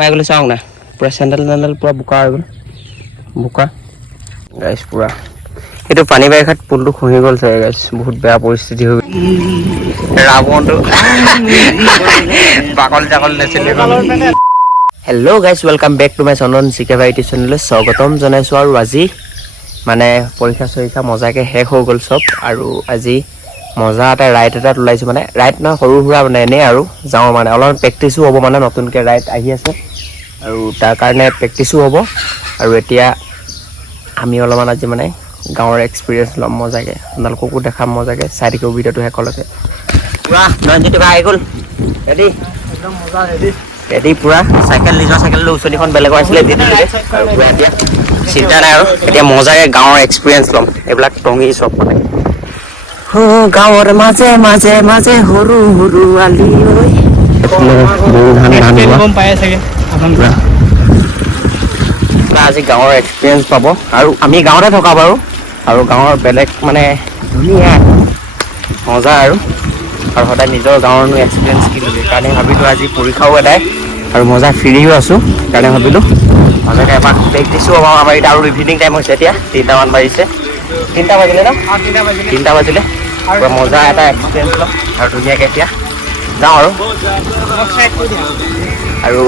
মাৰি গ'লে চাওক না পুৰা চেণ্ডেল পুৰা বোকা হৈ গ'ল বোকা গাইছ পুৰা এইটো পানী বাৰিষাত পুলটো খহি গ'ল চাগে গাইছ বহুত বেয়া পৰিস্থিতি হৈ গ'ল ৰাৱণটো বাকল চাকল নেচেলি hello' guys welcome back to my Chandan চিকে ভাইটি চেনেললৈ স্বাগতম জনাইছোঁ আৰু আজি মানে পৰীক্ষা চৰীক্ষা মজাকৈ শেষ হৈ গ'ল চব আৰু আজি মজা এটা ৰাইড এটাত ওলাইছোঁ মানে ৰাইড নহয় সৰু সুৰা মানে এনেই আৰু যাওঁ মানে অলপমান প্ৰেক্টিছো হ'ব মানে নতুনকৈ ৰাইড আহি আছে আৰু তাৰ কাৰণে প্ৰেক্টিছো হ'ব আৰু এতিয়া আমি অলপমান আজি মানে গাঁৱৰ এক্সপিৰিয়েঞ্চ ল'ম মজাকৈ আপোনালোককো দেখাম মজাকৈ চাই থাকিব ভিডিঅ'টো শেষলৈকে পুৰা ৰঞ্জিত বা আহি গ'ল ৰেডি একদম মজা ৰেডি পুৰা চাইকেল নিজৰ চাইকেলটো উচলিখন বেলেগৰ আছিলে দি দিলোঁ আৰু পুৰা এতিয়া চিন্তা নাই আৰু এতিয়া মজাকৈ গাঁৱৰ এক্সপিৰিয়েঞ্চ ল'ম এইবিলাক টঙি চব মানে গাঁৱৰ মাজে মাজে মাজে সৰু সৰু আলি আজি গাঁৱৰ এক্সপিৰিয়েঞ্চ পাব আৰু আমি গাঁৱতে থকা বাৰু আৰু গাঁৱৰ বেলেগ মানে ধুনীয়া মজা আৰু সদায় নিজৰ গাঁৱৰনো এক্সপিৰিয়েঞ্চ কি ল'বি কাৰণে ভাবিলোঁ আজি পৰীক্ষাও এদায় আৰু মজা ফ্ৰীও আছোঁ সেইকাৰণে ভাবিলোঁ মাজতে এপাক প্ৰেক্টিছো হ'ব আমাৰ এতিয়া আৰু ইভিনিং টাইম হৈছে এতিয়া 3টামান বাজিছে 3টা বাজিলে ন 3টা বাজিলে পুৰা মজা এটা এক্সপিৰিয়েঞ্চ ল'ম আৰু ধুনীয়াকৈ এতিয়া যাওঁ আৰু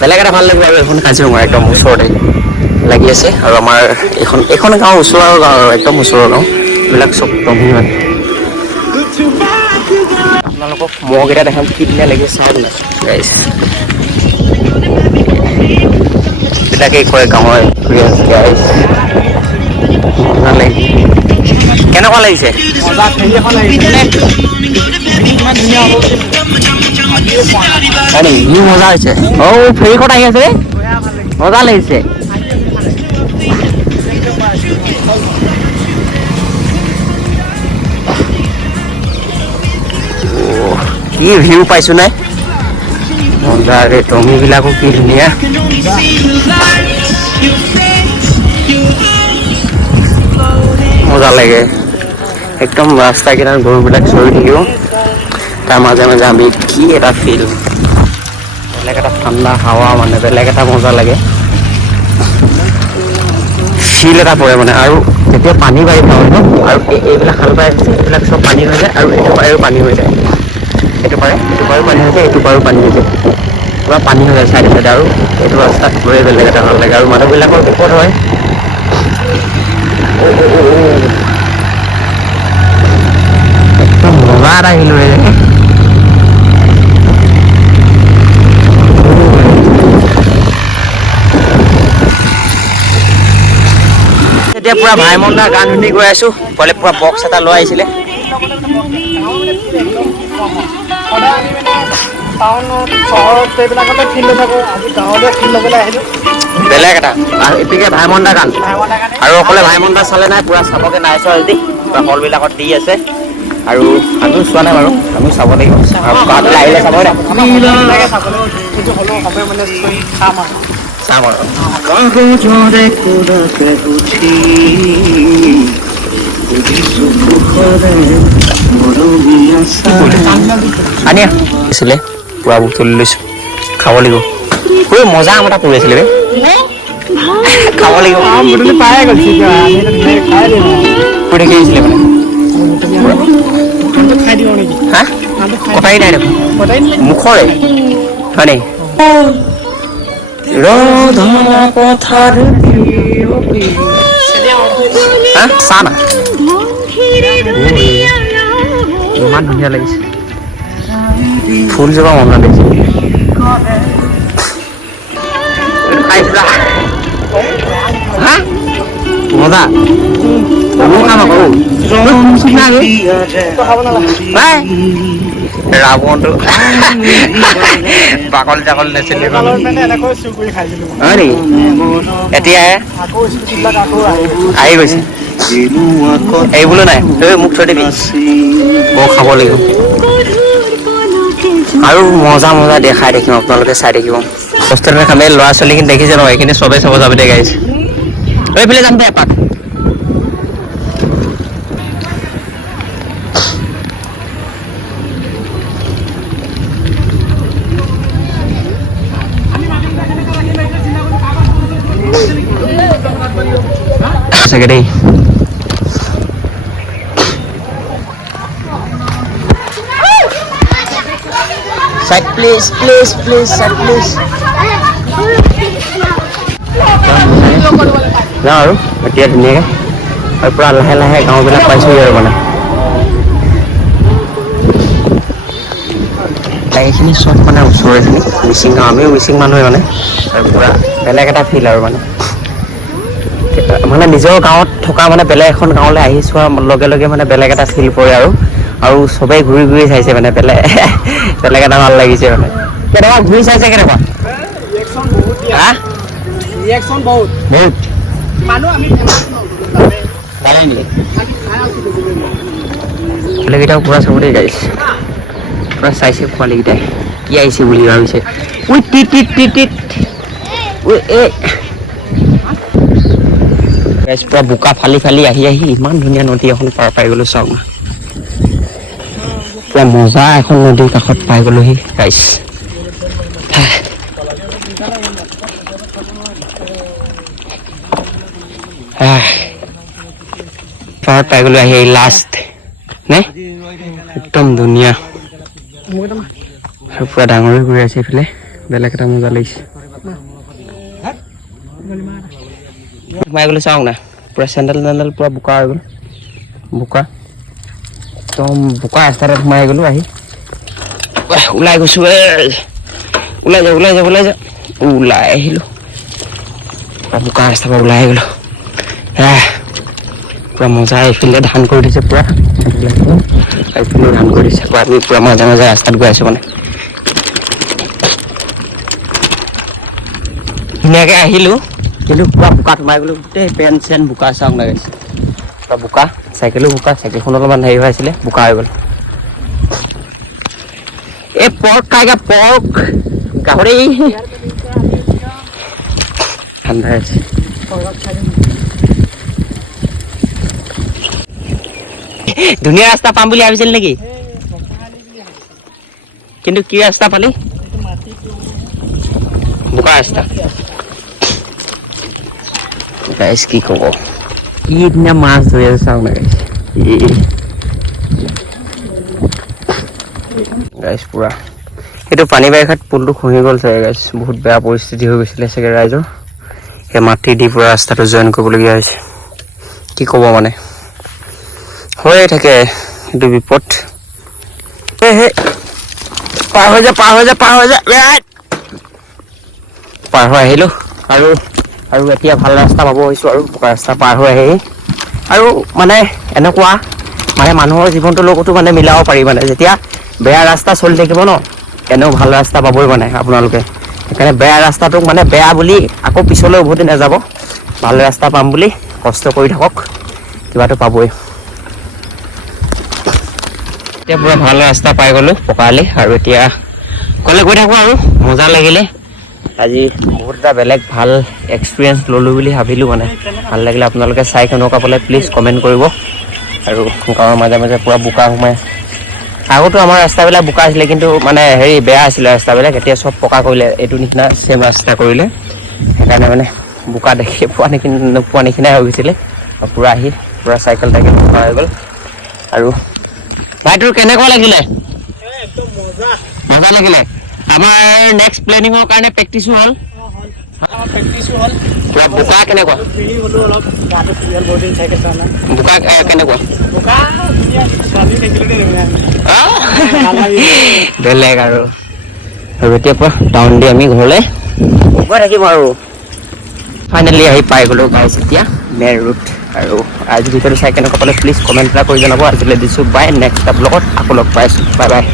বেলেগ এটা ভাল লাগিব আৰু এখন কাজিৰঙা একদম ওচৰতে লাগি আছে আৰু আমাৰ এইখন গাঁৱৰ ওচৰৰ গাঁও আৰু একদম ওচৰৰ গাঁও এইবিলাক চব টঙি মানে আপোনালোকক মহকেইটা দেখাম কি ধুনীয়া লাগি চাওক না গাইছ এইবিলাকেই কয় গাঁৱৰ এক্সপিৰিয়েঞ্চ গাইছ কেনেকুৱা লাগিছে মজা হৈছে অ ফেৰীখন আহি আছে মজা লাগিছে কি ভিউ পাইছো নাই মজা ৰে টঙিবিলাকো কি ধুনীয়া মজা লাগে একদম ৰাস্তা কিনাৰত গৰুবিলাক চৰি থাকিব তাৰ মাজে মাজে আমি কি এটা ফিল বেলেগ এটা ঠাণ্ডা হাৱা মানে বেলেগ এটা মজা লাগে ফিল এটা পৰে মানে আৰু যেতিয়া পানী বাঢ়ি পাওঁ ন আৰু এইবিলাক খাল পাই আছে এইবিলাক চব পানী হৈ যায় আৰু এইটো পাৰেও পানী হৈ যায় এইটো পাৰেও পানী হৈ যায় এইটো পাৰেও পানী হৈ যায় পুৰা পানী হৈ যায় চাইডে চাইডে আৰু এইটো ৰাস্তাত গৈ বেলেগ এটা ভাল লাগে আৰু মানুহবিলাকৰ বিপদ হয় একদম মজা এটা আহিলোঁ এতিয়া পুৰা ভাইমনদাৰ গান শুনি গৈ আছোঁ পলে পুৰা বক্স এটা লৈ আহিছিলে বেলেগ এটা আৰু এপিকে ভাইমনদা গান আৰু অকলে ভাইমনদা চালে নাই পুৰা চাবকে নাই চোৱা যদি পুৰা হলবিলাকত দি আছে আৰু আমিও চোৱা নাই বাৰু আমিও চাব লাগিব আৰু গাঁৱলৈ আহিলে চাব চাম আৰু আনিয়া আছিলে পুৰা বুক তুলি লৈছোঁ খাব লাগিব ঐ মজা আম এটা পৰি আছিলে খাব লাগিব পৰি থাকিছিলে মানে হা কটাই নাই দেখোন মুখৰে হয় নি ৰধনা পথাৰ চা না ইমান ধুনীয়া লাগিছে ফুলজোপা মজা লাগিছে মজা ৰাৱণটো বাকল চাকল নেচেলি এতিয়া আহি গৈছে এই বোলো নাই তই মোক থৈ দিবি মই খাব লাগিব আৰু মজা মজা দেখাই দেখিম আপোনালোকে চাই থাকিব হোষ্টেল খালে ল'ৰা ছোৱালীখিনি দেখিছে নহয় এইখিনি চবেই চাব যাব দে গাইছে এইফালে যাম দে এপাক লাগে দেই। Side please, please, please, side please. যাওঁ আৰু এতিয়া ধুনীয়াকৈ আৰু পূৰা লাহে লাহে গাঁওবিলাক পাইছোঁহি আৰু মানে এইখিনি চব মানে ওচৰৰখিনি মিচিং গাঁও, আমিও মিচিং মানুহে মানে আৰু পূৰা বেলেগ এটা ফিল আৰু মানে নিজৰ গাঁৱত থকা মানে বেলেগ এখন গাঁৱলৈ আহি চোৱাৰ লগে লগে মানে বেলেগ এটা ফিল পৰে আৰু চবেই ঘূৰি ঘূৰি চাইছে মানে বেলেগ এটা ভাল লাগিছে মানে। কেনেকুৱা ঘূৰি চাইছে কেনেকুৱা? ৰিয়েকশ্যন বহুত ভালেই নেকি? পোৱালিকেইটাও পূৰা চাবলৈ গাইছে, পূৰা চাইছে পোৱালিকেইটাই কি আহিছে বুলি ভাবিছে। উই টিট টিট টিট টিট উই পূৰা বোকা ফালি ফালি আহি ইমান ধুনীয়া নদী এখন পাৰ পাই গ'লোঁ চাওক না, পূৰা মজা এখন নদীৰ কাষত পাই গ'লোহি গাইছ। পাৰত পাই গ'লো আহি লাষ্ট নে একদম ধুনীয়া আৰু পূৰা ডাঙৰে ঘূৰি আছে এইফালে, বেলেগ এটা মজা লাগিছে। সোমাই গ'লো চাওক না, পূৰা চেণ্ডেল পূৰা বোকা হৈ গ'ল, বোকা একদম বোকা ৰাস্তাতে সোমাই গ'লোঁ আহি ওলাই গৈছোঁ। ওলাই আহিলোঁ বোকা ৰাস্তাৰ পৰা ওলাই গ'লোঁ। পূৰা মজা এইফালে ধান কৰি দিছে, পূৰা এইফালেও ধান কৰি দিছে, আমি পূৰা মাজে মাজে ৰাস্তাত গৈ আছোঁ মানে ধুনীয়াকৈ আহিলোঁ, কিন্তু পূৰা বোকাত সোমাই গ'লোঁ, গোটেই পেণ্ট চেণ্ট বোকা চাওক লাগিছে, পূৰা বোকা, চাইকেলো বোকা, চাইকেলখন অলপমান হেৰি হৈ আছিলে বোকা হৈ গ'ল। এই পৰ্ক খাইগা পৰ্ক গাহৰি ঠাণ্ডা আছে। ধুনীয়া ৰাস্তা পাম বুলি ভাবিছিল নেকি? কিন্তু কি ৰাস্তা পালি? বোকা ৰাস্তা। গাইছ কি ক'ব, কি ধুনীয়া মাছ ধৰি আছে চাওক না গাইছ পূৰা সেইটো পানী বাৰিষাত পুলটো খহি গ'ল চাগে গাইছ, বহুত বেয়া পৰিস্থিতি হৈ গৈছিলে চাগে ৰাইজৰ, সেই মাটি দি পূৰা ৰাস্তাটো জইন কৰিবলগীয়া হৈছে। কি ক'ব মানে হৈয়ে থাকে সেইটো বিপদ। পাৰ হৈ যা পাৰ হৈ আহিলোঁ আৰু এতিয়া ভাল ৰাস্তা পাব হৈছোঁ আৰু ৰাস্তা পাৰ হৈ আহি আৰু মানে এনেকুৱা মানে মানুহৰ জীৱনটোৰ লগতো মানে মিলাব পাৰি মানে, যেতিয়া বেয়া ৰাস্তা চলি থাকিব ন এনেও ভাল ৰাস্তা পাবই মানে আপোনালোকে, সেইকাৰণে বেয়া ৰাস্তাটোক মানে বেয়া বুলি আকৌ পিছলৈ উভতি নাযাব, ভাল ৰাস্তা পাম বুলি কষ্ট কৰি থাকক, কিবাটো পাবই। এতিয়া পূৰা ভাল ৰাস্তা পাই গ'লোঁ পকালি, আৰু এতিয়া গ'লে গৈ থাকোঁ আৰু মজা লাগিলে আজি, বহুত এটা বেলেগ ভাল এক্সপিৰিয়েঞ্চ ল'লোঁ বুলি ভাবিলোঁ মানে, ভাল লাগিলে। আপোনালোকে চাই কেনেকুৱা পালে প্লিজ কমেণ্ট কৰিব। আৰু গাঁৱৰ মাজে মাজে পূৰা বোকা সোমাই, আগতো আমাৰ ৰাস্তাবিলাক বোকা আছিলে কিন্তু মানে হেৰি বেয়া আছিলে ৰাস্তাবিলাক, এতিয়া চব পকা কৰিলে, এইটো নিচিনা চেম ৰাস্তা কৰিলে, সেইকাৰণে মানে বোকা দেখি নোপোৱা নিচিনাই হৈ গৈছিলে, পূৰা চাইকেল নোপোৱা হৈ গ'ল। আৰু ভাই তোৰ কেনেকুৱা লাগিলে? মজা লাগিলে। আমাৰ নেক্সট প্লেনিঙৰ কাৰণে প্ৰেক্টিছো হ'ল। বোকা কেনেকুৱা? বোকা কেনেকুৱা? বেলেগ আৰু এতিয়া পৰা টাউন দি আমি ঘৰলৈ গৈ থাকিম আৰু ফাইনেলি আহি পাই গ'লোঁ গাইছ এতিয়া মেইন ৰোড। আৰু আজি ভিডিঅ'টো চাই কেনেকুৱা পালে প্লিজ কমেণ্ট এটা কৰি জনাব। আজিলৈ দিছোঁ বাই, নেক্সট ব্লগত আকৌ লগ পাইছোঁ, বাই বাই।